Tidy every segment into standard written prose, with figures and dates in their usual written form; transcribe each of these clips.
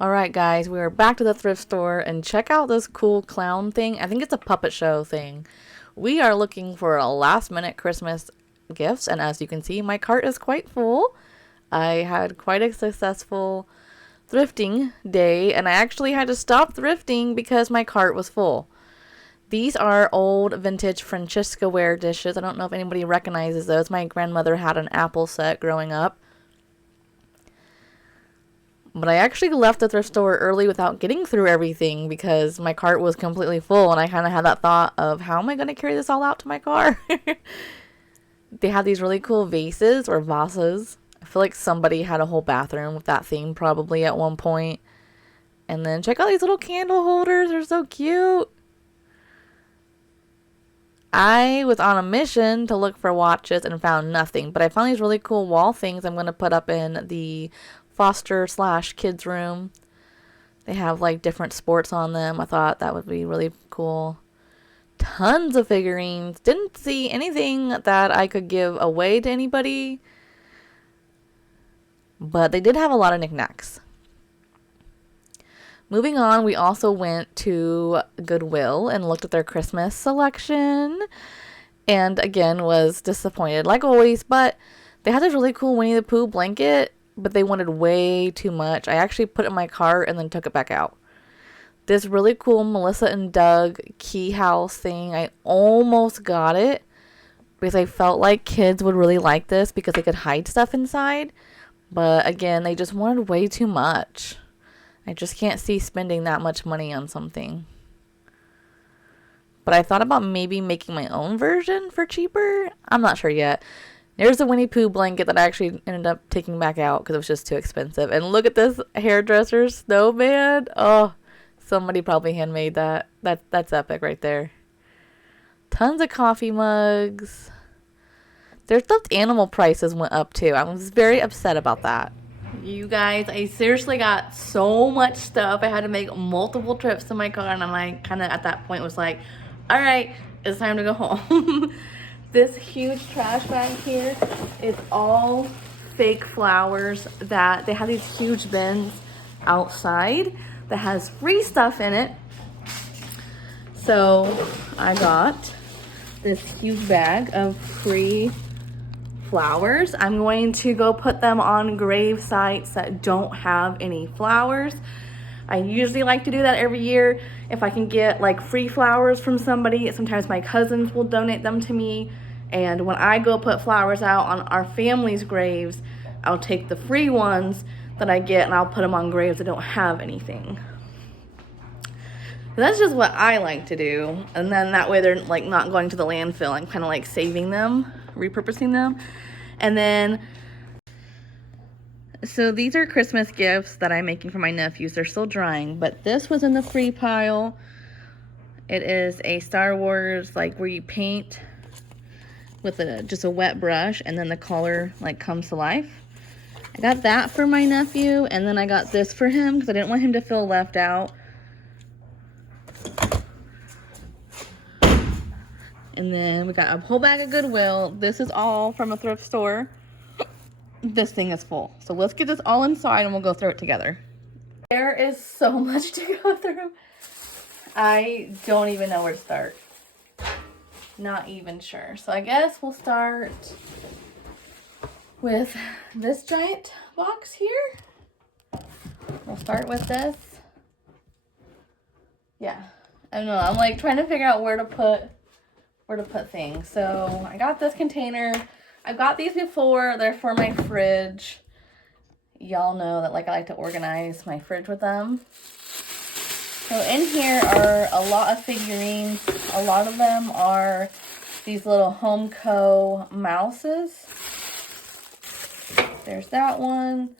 Alright guys, we are back to the thrift store and check out this cool clown thing. I think it's a puppet show thing. We are looking for a last minute Christmas gifts, and as you can see, my cart is quite full. I had quite a successful thrifting day, and I actually had to stop thrifting because my cart was full. These are old vintage Francisca ware dishes. I don't know if anybody recognizes those. My grandmother had an apple set growing up. But I actually left the thrift store early without getting through everything because my cart was completely full, and I kind of had that thought of, how am I going to carry this all out to my car? They have these really cool vases or vases. I feel like somebody had a whole bathroom with that theme probably at one point. And then check out these little candle holders. They're so cute. I was on a mission to look for watches and found nothing, but I found these really cool wall things I'm going to put up in the foster / kids room. They have like different sports on them. I thought that would be really cool. Tons of figurines. Didn't see anything that I could give away to anybody, but they did have a lot of knickknacks. Moving on, we also went to Goodwill and looked at their Christmas selection, and again was disappointed like always, but they had this really cool Winnie the Pooh blanket, but they wanted way too much. I actually put it in my cart and then took it back out. This really cool Melissa and Doug key house thing, I almost got it because I felt like kids would really like this because they could hide stuff inside. But again, they just wanted way too much. I just can't see spending that much money on something. But I thought about maybe making my own version for cheaper. I'm not sure yet. There's a Winnie Pooh blanket that I actually ended up taking back out because it was just too expensive. And look at this hairdresser snowman. Oh, somebody probably handmade that. That's epic right there. Tons of coffee mugs. Their stuffed animal prices went up too. I was very upset about that. You guys, I seriously got so much stuff. I had to make multiple trips to my car, and I kind of at that point was like, all right, it's time to go home. This huge trash bag here is all fake flowers that they have these huge bins outside that has free stuff in it. So I got this huge bag of free flowers. I'm going to go put them on grave sites that don't have any flowers. I usually like to do that every year if I can get like free flowers from somebody. Sometimes my cousins will donate them to me, and when I go put flowers out on our family's graves, I'll take the free ones that I get and I'll put them on graves that don't have anything. That's just what I like to do, and then that way they're like not going to the landfill. I'm kind of like saving them, repurposing them. And then so these are Christmas gifts that I'm making for my nephews. They're still drying, but this was in the free pile. It is a Star Wars, like where you paint with just a wet brush and then the color like comes to life. I got that for my nephew, and then I got this for him because I didn't want him to feel left out. And then we got a whole bag of Goodwill. This is all from a thrift store. This thing is full. So let's get this all inside and we'll go through it together. There is so much to go through. I don't even know where to start. Not even sure. So I guess we'll start with this giant box here. We'll start with this. Yeah. I don't know. I'm like trying to figure out where to put things. So I got this container. I've got these before. They're for my fridge. Y'all know that like I like to organize my fridge with them. So in here are a lot of figurines. A lot of them are these little Homeco mouses. There's that one.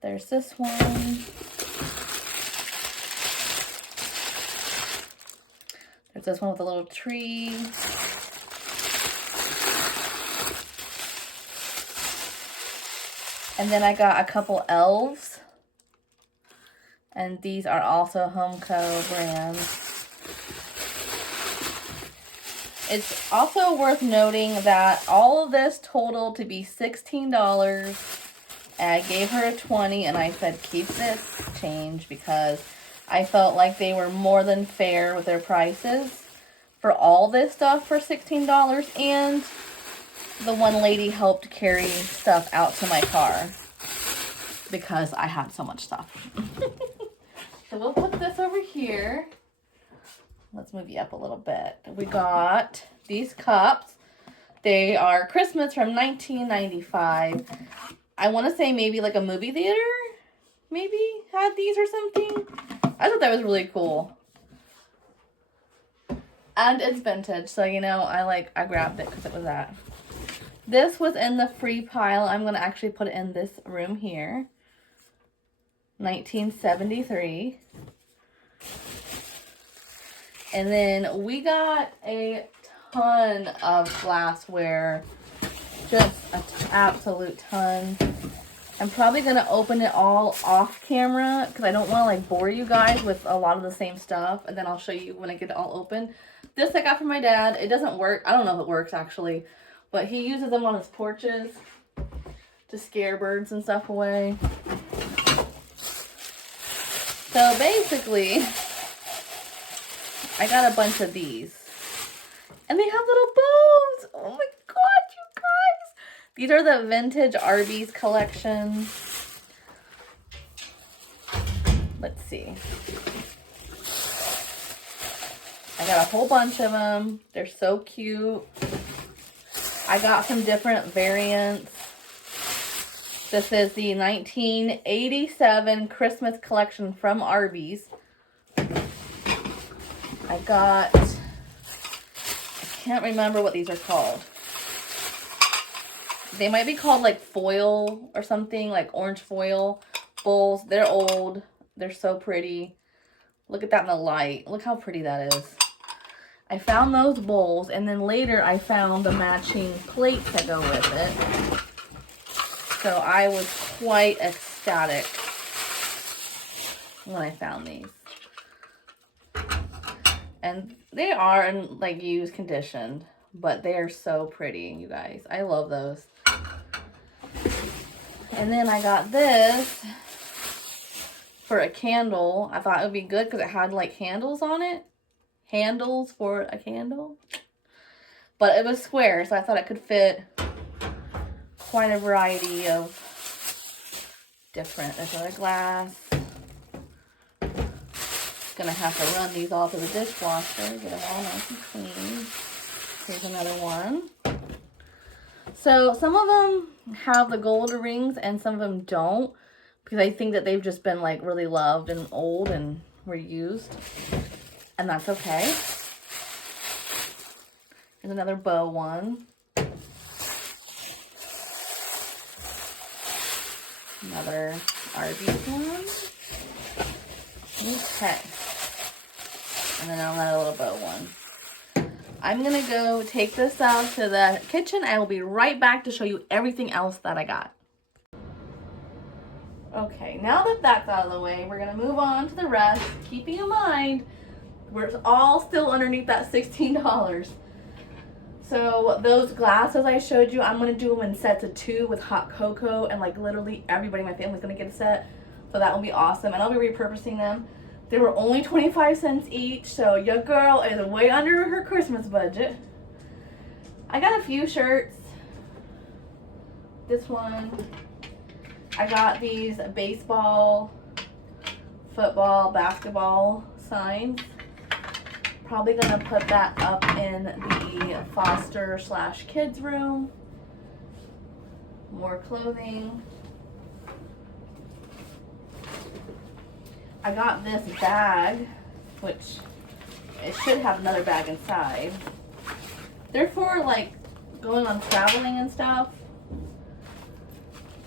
There's this one. There's this one with a little tree. And then I got a couple elves. And these are also Homeco brands. It's also worth noting that all of this totaled to be $16. And I gave her a 20 and I said, keep this change because I felt like they were more than fair with their prices for all this stuff for $16, and the one lady helped carry stuff out to my car because I had so much stuff. So we'll put this over here. Let's move you up a little bit. We got these cups. They are Christmas from 1995. I want to say maybe like a movie theater maybe had these or something. I thought that was really cool. And it's vintage, so you know, I grabbed it because it was that. This was in the free pile. I'm going to actually put it in this room here. 1973. And then we got a ton of glassware. Just an absolute ton. I'm probably going to open it all off camera because I don't want to like bore you guys with a lot of the same stuff. And then I'll show you when I get it all open. This I got from my dad. It doesn't work. I don't know if it works actually. But he uses them on his porches to scare birds and stuff away. So basically, I got a bunch of these. And they have little bows. Oh my god, you guys. These are the vintage Arby's collection. Let's see. I got a whole bunch of them. They're so cute. I got some different variants. This is the 1987 Christmas collection from Arby's. I can't remember what these are called. They might be called like foil or something, like orange foil bowls. They're old. They're so pretty. Look at that in the light. Look how pretty that is. I found those bowls, and then later I found the matching plates that go with it. So I was quite ecstatic when I found these. And they are in like used condition, but they are so pretty, you guys. I love those. And then I got this for a candle. I thought it would be good because it had like handles on it. Handles for a candle. But it was square, so I thought it could fit quite a variety of different. There's another glass. Gonna have to run these all through the dishwasher, get them all nice and clean. Here's another one. So some of them have the gold rings and some of them don't, because I think that they've just been like really loved and old and reused, and that's okay. Here's another bow one. Another Arby's one. Okay. And then another little bow one. I'm going to go take this out to the kitchen. I will be right back to show you everything else that I got. Okay, now that that's out of the way, we're going to move on to the rest. Keeping in mind, we're all still underneath that $16. So those glasses I showed you, I'm going to do them in sets of 2 with hot cocoa, and like literally everybody in my family is going to get a set. So that will be awesome, and I'll be repurposing them. They were only 25 cents each, so your girl is way under her Christmas budget. I got a few shirts. This one. I got these baseball, football, basketball signs. Probably gonna put that up in the foster/kids room. More clothing. I got this bag, which it should have another bag inside. They're for like going on traveling and stuff.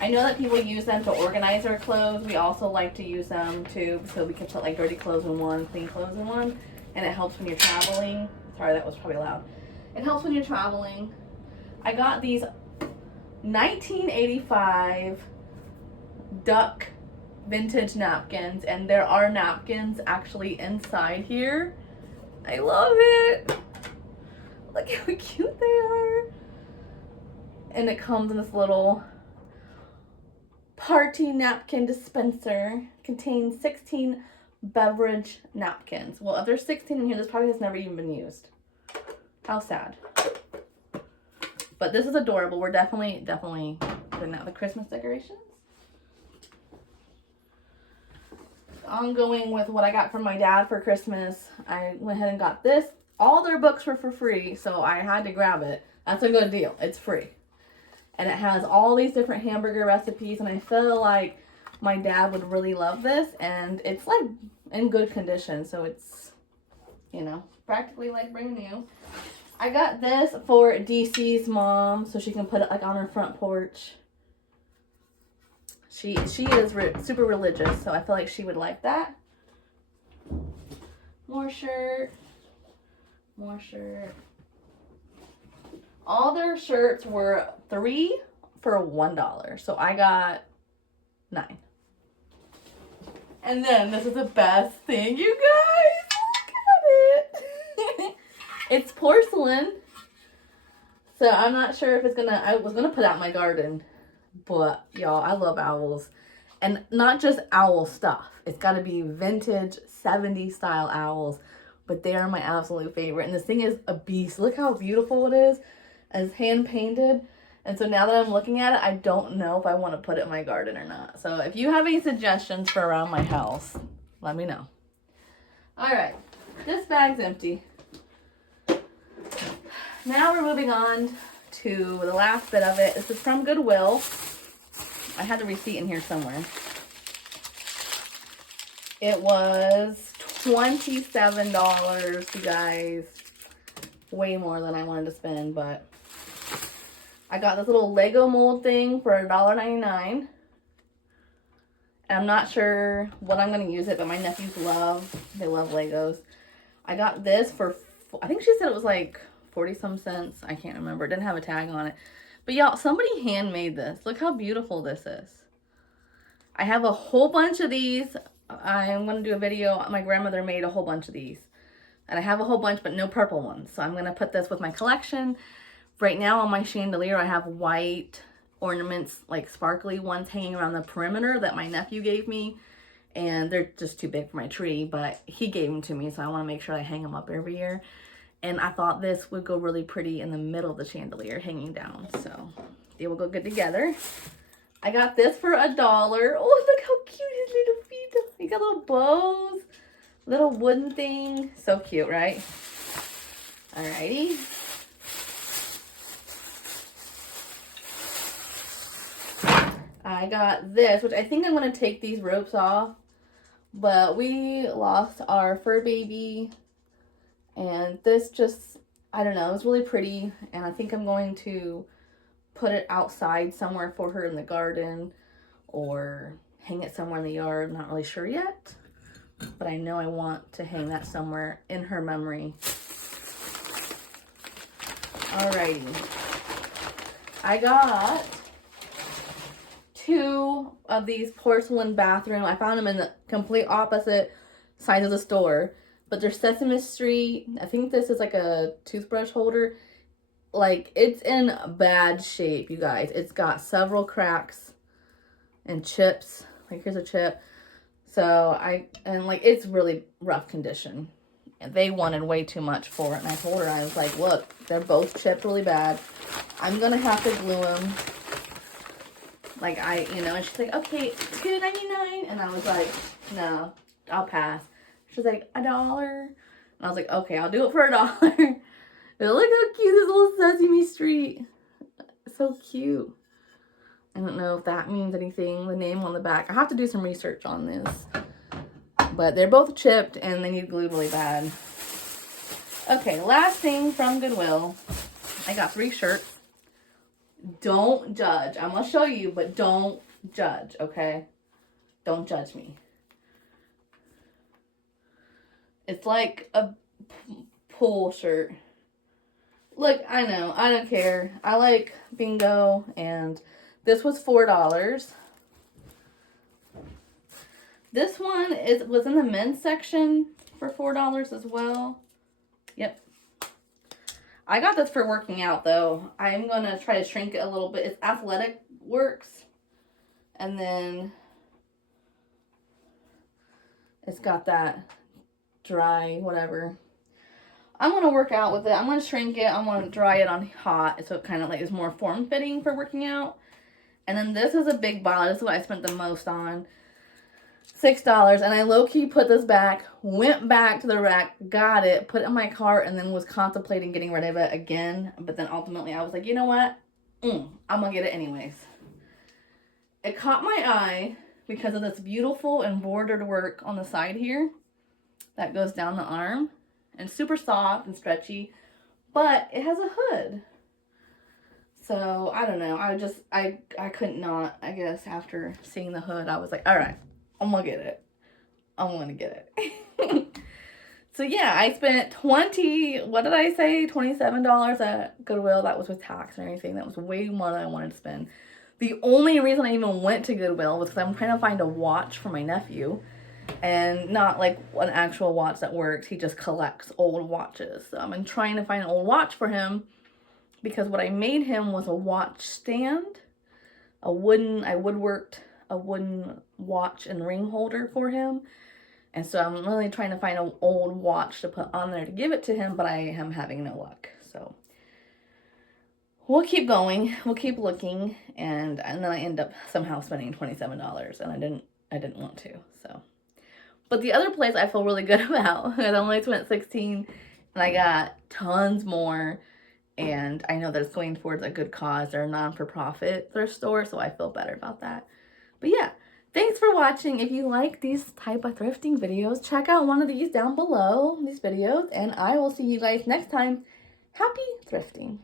I know that people use them to organize their clothes. We also like to use them too, so we can put like dirty clothes in one, clean clothes in one, and it helps when you're traveling. Sorry, that was probably loud. It helps when you're traveling. I got these 1985 duck vintage napkins, and there are napkins actually inside here. I love it. Look how cute they are. And it comes in this little party napkin dispenser. Contains 16 beverage napkins. Well, if there's 16 in here, this probably has never even been used. How sad. But this is adorable. We're definitely putting out the Christmas decorations. Ongoing with what I got from my dad for Christmas, I went ahead and got this. All their books were for free, so I had to grab it. That's a good deal. It's free. And it has all these different hamburger recipes, and I feel like my dad would really love this, and it's like in good condition, so it's, you know, practically like brand new. I got this for DC's mom, so she can put it like on her front porch. She is super religious, so I feel like she would like that. More shirt. More shirt. All their shirts were 3 for $1, so I got 9. And then this is the best thing, you guys. Look at it. It's porcelain, so I'm not sure if it's gonna. I was gonna put out in my garden, but y'all, I love owls, and not just owl stuff. It's got to be vintage 70s style owls, but they are my absolute favorite. And this thing is a beast. Look how beautiful it is. It's hand painted. And so now that I'm looking at it, I don't know if I want to put it in my garden or not. So if you have any suggestions for around my house, let me know. All right, this bag's empty. Now we're moving on to the last bit of it. This is from Goodwill. I had the receipt in here somewhere. It was $27, you guys. Way more than I wanted to spend, but I got this little Lego mold thing for $1.99. I'm not sure what I'm going to use it, but my nephews they love Legos. I got this for, I think she said it was like 40 some cents. I can't remember. It didn't have a tag on it. But y'all, somebody handmade this. Look how beautiful this is. I have a whole bunch of these. I'm going to do a video. My grandmother made a whole bunch of these. And I have a whole bunch, but no purple ones. So I'm going to put this with my collection. Right now on my chandelier, I have white ornaments, like sparkly ones hanging around the perimeter that my nephew gave me. And they're just too big for my tree, but he gave them to me. So I want to make sure I hang them up every year. And I thought this would go really pretty in the middle of the chandelier hanging down. So they will go good together. I got this for $1. Oh, look how cute his little feet are. He got little bows, little wooden thing. So cute, right? Alrighty. I got this, which I think I'm going to take these ropes off. But we lost our fur baby. And this just, I don't know, it's really pretty. And I think I'm going to put it outside somewhere for her in the garden. Or hang it somewhere in the yard. I'm not really sure yet. But I know I want to hang that somewhere in her memory. Alrighty. I got 2 of these porcelain bathroom. I found them in the complete opposite side of the store. But they're Sesame Street. I think this is like a toothbrush holder. Like, it's in bad shape, you guys. It's got several cracks and chips. Like, here's a chip. So, it's really rough condition. And they wanted way too much for it. And I told her, I was like, look, they're both chipped really bad. I'm going to have to glue them. Like, and she's like, okay, $2.99. And I was like, no, I'll pass. She's like, $1. And I was like, okay, I'll do it for $1. But look how cute this little Sesame Street. So cute. I don't know if that means anything, the name on the back. I have to do some research on this. But they're both chipped and they need glued really bad. Okay, last thing from Goodwill. I got 3 shirts. Don't judge. I'm going to show you, but don't judge, okay? Don't judge me. It's like a pool shirt. Look, I know. I don't care. I like bingo, and this was $4. This one was in the men's section for $4 as well. Yep. I got this for working out, though. I'm going to try to shrink it a little bit. It's Athletic Works. And then it's got that dry, whatever. I'm going to work out with it. I'm going to shrink it. I'm going to dry it on hot so it kind of like is more form-fitting for working out. And then this is a big bottle. This is what I spent the most on. $6. And I low-key put this back, went back to the rack, got it, put it in my cart, and then was contemplating getting rid of it again. But then ultimately I was like, you know what? I'm going to get it anyways. It caught my eye because of this beautiful embroidered work on the side here that goes down the arm. And super soft and stretchy, but it has a hood. So, I don't know. I could not, I guess, after seeing the hood, I was like, all right, I'm going to get it. I'm going to get it. So, yeah, I spent $27 at Goodwill. That was with tax and everything. That was way more than I wanted to spend. The only reason I even went to Goodwill was because I'm trying to find a watch for my nephew. And not like an actual watch that works. He just collects old watches. So I'm trying to find an old watch for him because what I made him was a watch stand. I woodworked a wooden watch and ring holder for him. And so I'm really trying to find an old watch to put on there to give it to him, but I am having no luck. So we'll keep going. We'll keep looking. And then I end up somehow spending $27 and I didn't want to, so. But the other place I feel really good about. I only spent $16 and I got tons more. And I know that it's going towards a good cause. They're a non-for-profit thrift store, so I feel better about that. But yeah, thanks for watching. If you like these type of thrifting videos, check out one of these down below, these videos. And I will see you guys next time. Happy thrifting.